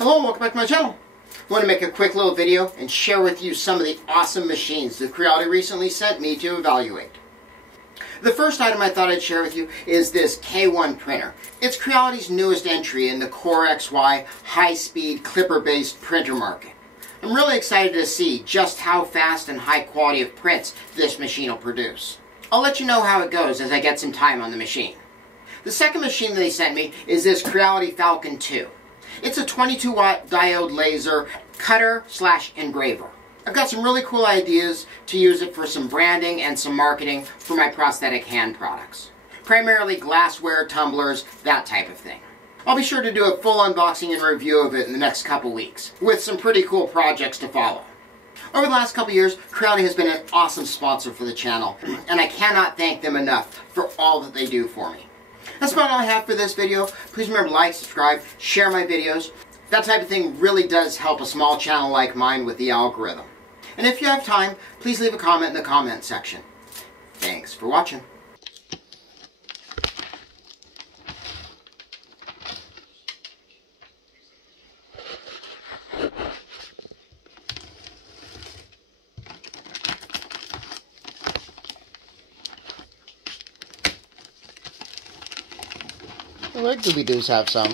Hello and welcome back to my channel. I want to make a quick little video and share with you some of the awesome machines that Creality recently sent me to evaluate. The first item I thought I'd share with you is this K1 printer. It's Creality's newest entry in the Core XY high-speed clipper-based printer market. I'm really excited to see just how fast and high quality of prints this machine will produce. I'll let you know how it goes as I get some time on the machine. The second machine that they sent me is this Creality Falcon 2. It's a 22-watt diode laser cutter/engraver. I've got some really cool ideas to use it for some branding and some marketing for my prosthetic hand products. Primarily glassware, tumblers, that type of thing. I'll be sure to do a full unboxing and review of it in the next couple weeks, with some pretty cool projects to follow. Over the last couple years, Creality has been an awesome sponsor for the channel, and I cannot thank them enough for all that they do for me. That's about all I have for this video. Please remember to like, subscribe, share my videos. That type of thing really does help a small channel like mine with the algorithm. And if you have time, please leave a comment in the comment section. Thanks for watching. The red Gooby-Doos have some.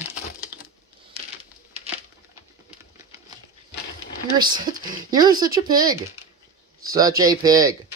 You're such a pig. Such a pig.